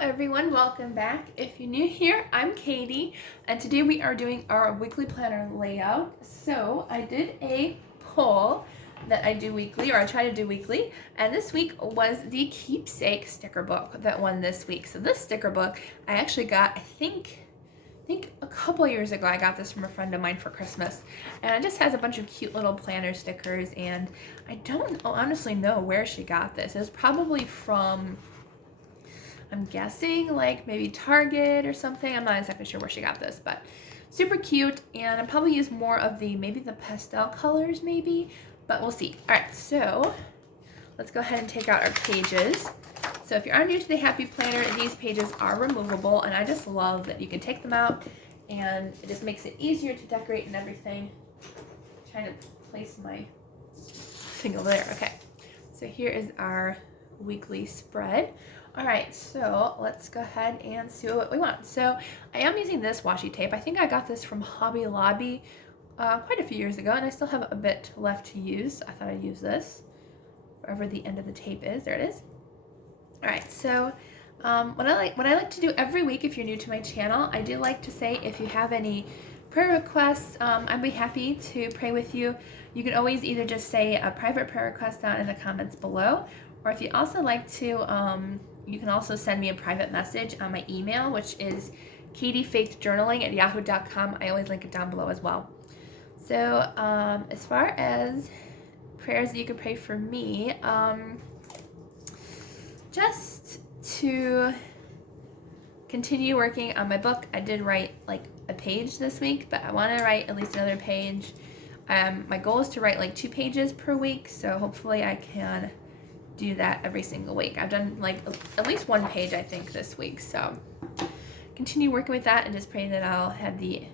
everyone, welcome back. If you're new here, I'm Katie, and today we are doing our weekly planner layout. So I did a poll that I do weekly, or I try to do weekly, and this week was the keepsake sticker book that won this week. So this sticker book I actually got, I think a couple years ago. I got this from a friend of mine for Christmas, and it just has a bunch of cute little planner stickers, and I don't honestly know where she got this. It was probably from, I'm guessing, like maybe Target or something. I'm not exactly sure where she got this, but super cute. And I'll probably use more of the pastel colors maybe, but we'll see. All right, so let's go ahead and take out our pages. So if you are new to the Happy Planner, these pages are removable, and I just love that you can take them out and it just makes it easier to decorate and everything. I'm trying to place my thing over there. Okay, so here is our weekly spread. All right, so let's go ahead and see what we want. So I am using this washi tape. I think I got this from Hobby Lobby quite a few years ago, and I still have a bit left to use. I thought I'd use this wherever the end of the tape is. There it is. All right, so what I like to do every week, if you're new to my channel, I do like to say if you have any prayer requests, I'd be happy to pray with you. You can always either just say a private prayer request down in the comments below, or if you also like to, you can also send me a private message on my email, which is katiefaithjournaling@yahoo.com. I always link it down below as well. So as far as prayers that you can pray for me, just to continue working on my book. I did write like a page this week, but I want to write at least another page. My goal is to write like 2 pages per week, so hopefully I can do that every single week. I've done like at least 1 page, I think, this week. So continue working with that and just pray that I'll have the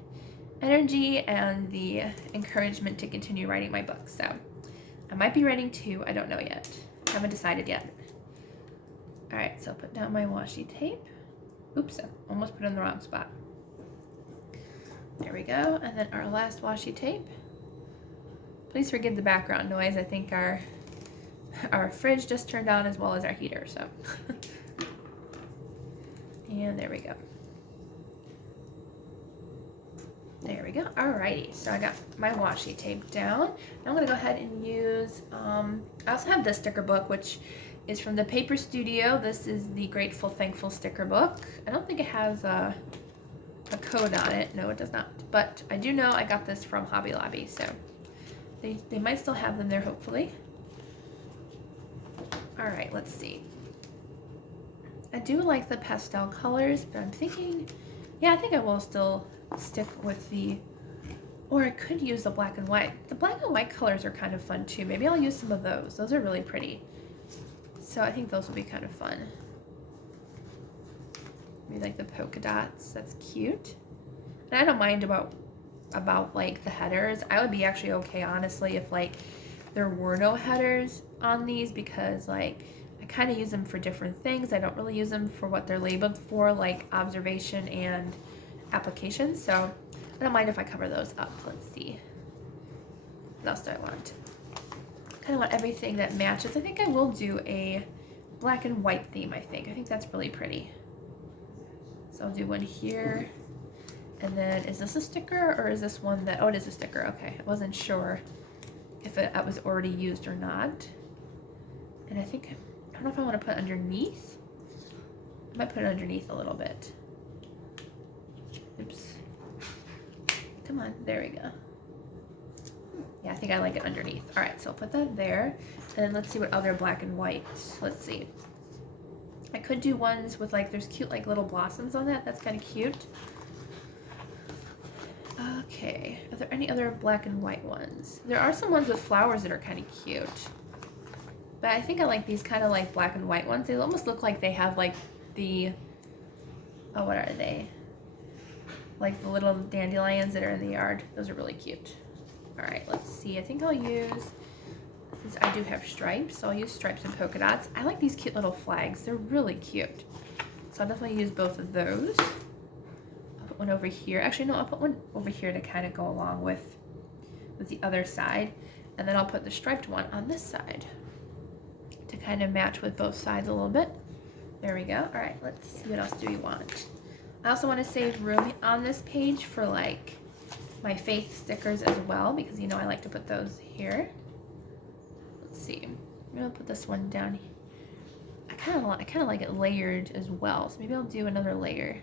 energy and the encouragement to continue writing my book. So I might be writing 2. I don't know yet. I haven't decided yet. All right, so I'll put down my washi tape. Oops, I almost put it in the wrong spot. There we go. And then our last washi tape. Please forgive the background noise. I think our fridge just turned on as well as our heater, so. And there we go. There we go. Alrighty, so I got my washi tape down. Now I'm gonna go ahead and use, I also have this sticker book, which is from the Paper Studio. This is the Grateful Thankful sticker book. I don't think it has a code on it. No, it does not. But I do know I got this from Hobby Lobby, so they might still have them there, hopefully. All right, let's see. I do like the pastel colors, but I'm thinking, yeah, I think I will still stick with the, or I could use the black and white. The black and white colors are kind of fun too. Maybe I'll use some of those. Those are really pretty. So I think those will be kind of fun. Maybe like the polka dots. That's cute. And I don't mind about like the headers. I would be actually okay, honestly, if like there were no headers on these, because like I kind of use them for different things. I don't really use them for what they're labeled for, like observation and application. So I don't mind if I cover those up. Let's see. What else do I want? Kind of want everything that matches. I think I will do a black and white theme. I think that's really pretty. So I'll do one here. And then is this a sticker or is this one that, oh, it is a sticker. Okay, I wasn't sure if it was already used or not. And I don't know if I want to put underneath. I might put it underneath a little bit. Oops. Come on, there we go. Yeah, I think I like it underneath. All right, so I'll put that there. And then let's see what other black and whites. Let's see. I could do ones with like, there's cute like little blossoms on that. That's kind of cute. Okay, are there any other black and white ones? There are some ones with flowers that are kind of cute. But I think I like these kind of like black and white ones. They almost look like they have like the, oh, what are they? Like the little dandelions that are in the yard. Those are really cute. All right, let's see. I think I'll use, since I do have stripes, so I'll use stripes and polka dots. I like these cute little flags. They're really cute. So I'll definitely use both of those. I'll put one over here. Actually, no, I'll put one over here to kind of go along with the other side. And then I'll put the striped one on this side to kind of match with both sides a little bit. There we go. All right, let's see, what else do we want? I also want to save room on this page for like my faith stickers as well, because you know I like to put those here. Let's see. I'm gonna put this one down here. I kind of like it layered as well, so maybe I'll do another layer.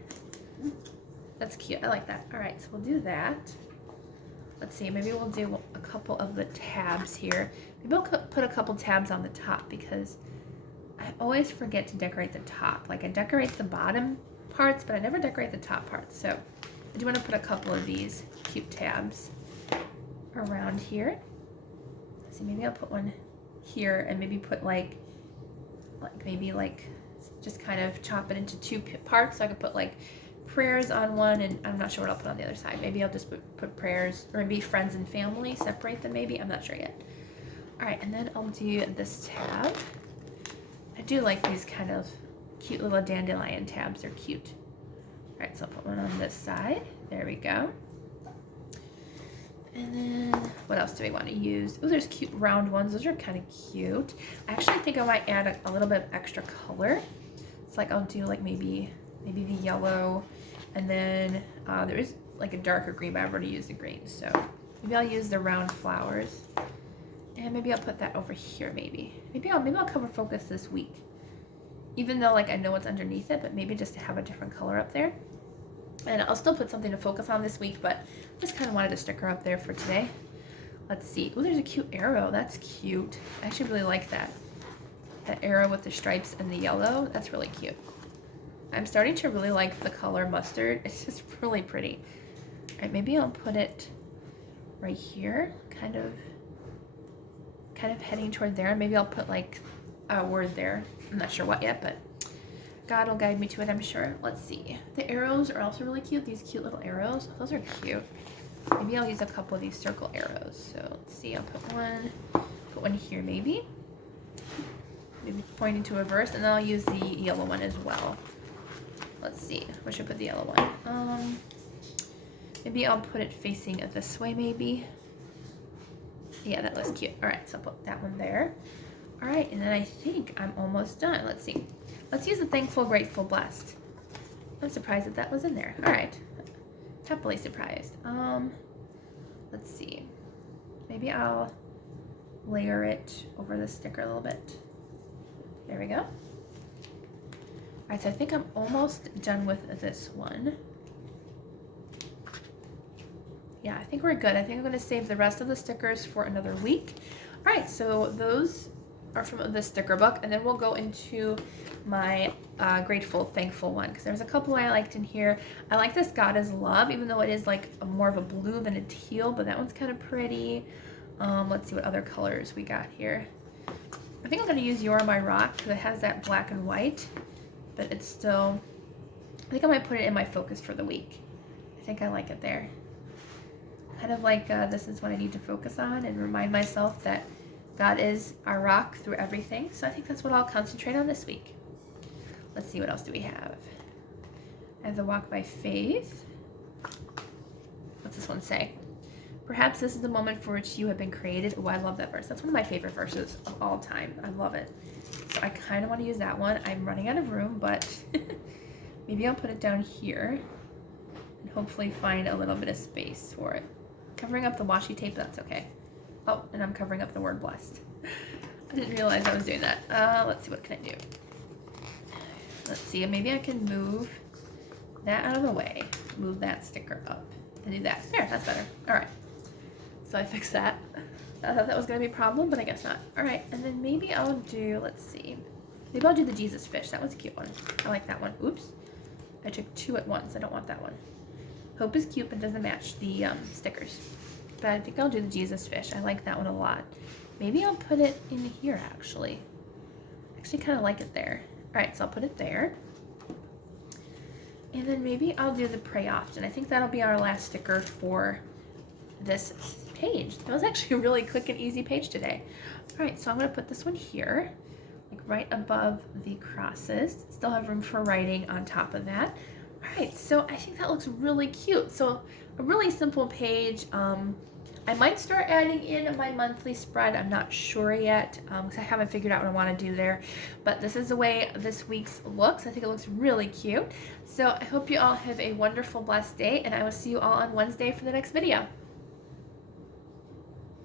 That's cute. I like that. All right, so we'll do that. Let's see. Maybe we'll do a couple of the tabs here. Maybe I'll put a couple tabs on the top because I always forget to decorate the top. Like I decorate the bottom parts, but I never decorate the top parts. So I do want to put a couple of these cute tabs around here. Let's see, maybe I'll put one here and maybe put like just kind of chop it into two parts. So I could put like prayers on one, and I'm not sure what I'll put on the other side. Maybe I'll just put prayers, or maybe friends and family, separate them maybe. I'm not sure yet. All right, and then I'll do this tab. I do like these kind of cute little dandelion tabs. They're cute. All right, so I'll put one on this side. There we go. And then what else do we want to use? Oh, there's cute round ones. Those are kind of cute. I actually think I might add a little bit of extra color. It's like I'll do like maybe the yellow, and then there is like a darker green, but I've already used the green. So maybe I'll use the round flowers. And maybe I'll put that over here. Maybe I'll cover focus this week, even though like I know what's underneath it, but maybe just to have a different color up there. And I'll still put something to focus on this week, but just kind of wanted a sticker up there for today. Let's see. Oh, there's a cute arrow. That's cute. I actually really like that. That arrow with the stripes and the yellow. That's really cute. I'm starting to really like the color mustard. It's just really pretty. All right, maybe I'll put it right here, kind of heading toward there. Maybe I'll put like a word there. I'm not sure what yet, but God will guide me to it, I'm sure. Let's see. The arrows are also really cute. These cute little arrows. Those are cute. Maybe I'll use a couple of these circle arrows. So let's see. I'll put one here maybe. Maybe pointing to a verse, and then I'll use the yellow one as well. Let's see. Where should I put the yellow one? Maybe I'll put it facing this way maybe. Yeah, that looks cute. All right, so I'll put that one there. All right, and then I think I'm almost done. Let's see. Let's use the thankful, grateful, blessed. I'm surprised that was in there. All right, happily surprised. Let's see. Maybe I'll layer it over the sticker a little bit. There we go. All right, so I think I'm almost done with this one. Yeah, I think we're good. I think I'm going to save the rest of the stickers for another week. All right, so those are from the sticker book, and then we'll go into my grateful, thankful one, because there's a couple I liked in here. I like this God is Love, even though it is like more of a blue than a teal, but that one's kind of pretty. Let's see what other colors we got here. I think I'm going to use You're My Rock because it has that black and white, but it's still, I think I might put it in my focus for the week. I think I like it there. Kind of like this is what I need to focus on and remind myself that God is our rock through everything. So I think that's what I'll concentrate on this week. Let's see, what else do we have? I have the Walk by Faith. What's this one say? Perhaps this is the moment for which you have been created. Oh, I love that verse. That's one of my favorite verses of all time. I love it. So I kind of want to use that one. I'm running out of room, but maybe I'll put it down here and hopefully find a little bit of space for it. Covering up the washi tape, that's okay. Oh, and I'm covering up the word blessed. I didn't realize I was doing that. Let's see, what can I do? Let's see, maybe I can move that out of the way. Move that sticker up and do that. There, that's better. All right. So I fixed that. I thought that was going to be a problem, but I guess not. All right, and then maybe I'll do, let's see. Maybe I'll do the Jesus fish. That was a cute one. I like that one. Oops. I took two at once. I don't want that one. Hope is cute, but doesn't match the stickers. But I think I'll do the Jesus fish. I like that one a lot. Maybe I'll put it in here, actually. Actually kind of like it there. All right, so I'll put it there. And then maybe I'll do the Pray Often. I think that'll be our last sticker for this page. That was actually a really quick and easy page today. All right, so I'm going to put this one here, like right above the crosses. Still have room for writing on top of that. All right, so I think that looks really cute. So a really simple page. I might start adding in my monthly spread. I'm not sure yet because I haven't figured out what I want to do there. But this is the way this week's looks. I think it looks really cute. So I hope you all have a wonderful, blessed day, and I will see you all on Wednesday for the next video.